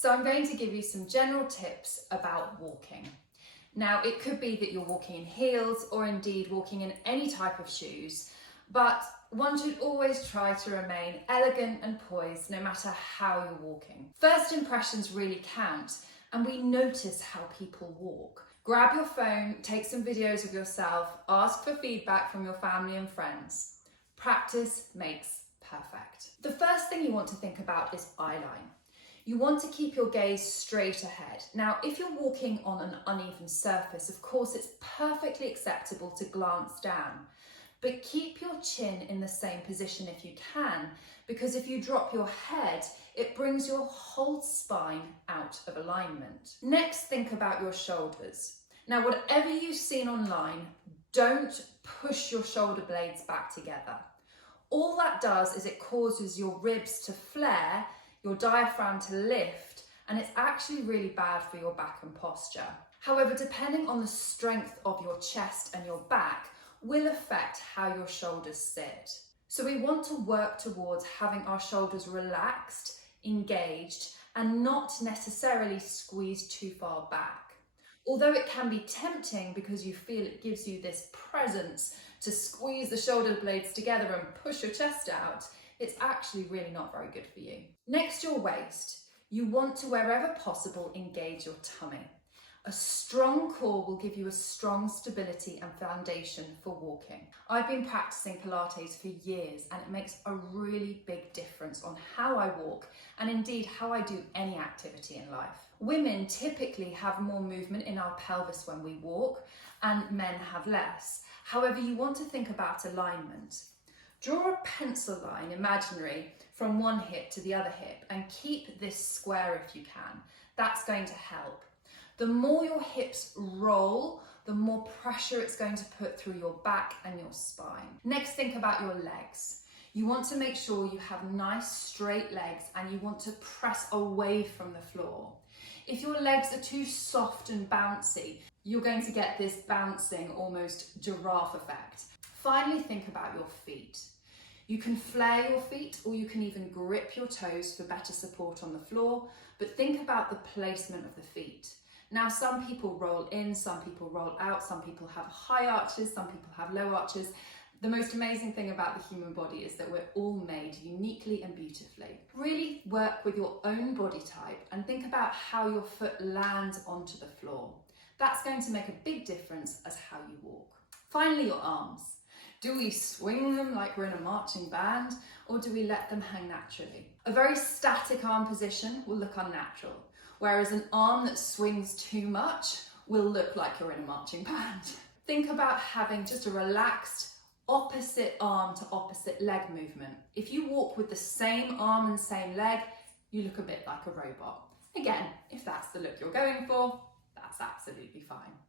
So I'm going to give you some general tips about walking. Now, it could be that you're walking in heels or indeed walking in any type of shoes, but one should always try to remain elegant and poised no matter how you're walking. First impressions really count, and we notice how people walk. Grab your phone, take some videos of yourself, ask for feedback from your family and friends. Practice makes perfect. The first thing you want to think about is eye line. You want to keep your gaze straight ahead. Now, if you're walking on an uneven surface, of course, it's perfectly acceptable to glance down, but keep your chin in the same position if you can, because if you drop your head, it brings your whole spine out of alignment. Next, think about your shoulders. Now, whatever you've seen online, don't push your shoulder blades back together. All that does is it causes your ribs to flare, your diaphragm to lift, and it's actually really bad for your back and posture. However, depending on the strength of your chest and your back will affect how your shoulders sit. So we want to work towards having our shoulders relaxed, engaged, and not necessarily squeezed too far back. Although it can be tempting because you feel it gives you this presence to squeeze the shoulder blades together and push your chest out, it's actually really not very good for you. Next, your waist. You want to, wherever possible, engage your tummy. A strong core will give you a strong stability and foundation for walking. I've been practicing Pilates for years, and it makes a really big difference on how I walk and indeed how I do any activity in life. Women typically have more movement in our pelvis when we walk, and men have less. However, you want to think about alignment. Draw a pencil line, imaginary, from one hip to the other hip and keep this square if you can. That's going to help. The more your hips roll, the more pressure it's going to put through your back and your spine. Next, think about your legs. You want to make sure you have nice straight legs and you want to press away from the floor. If your legs are too soft and bouncy, you're going to get this bouncing, almost giraffe effect. Finally, think about your feet. You can flare your feet or you can even grip your toes for better support on the floor, but think about the placement of the feet. Now, some people roll in, some people roll out, some people have high arches, some people have low arches. The most amazing thing about the human body is that we're all made uniquely and beautifully. Really work with your own body type and think about how your foot lands onto the floor. That's going to make a big difference as how you walk. Finally, your arms. Do we swing them like we're in a marching band, or do we let them hang naturally? A very static arm position will look unnatural, whereas an arm that swings too much will look like you're in a marching band. Think about having just a relaxed opposite arm to opposite leg movement. If you walk with the same arm and same leg, you look a bit like a robot. Again, if that's the look you're going for, that's absolutely fine.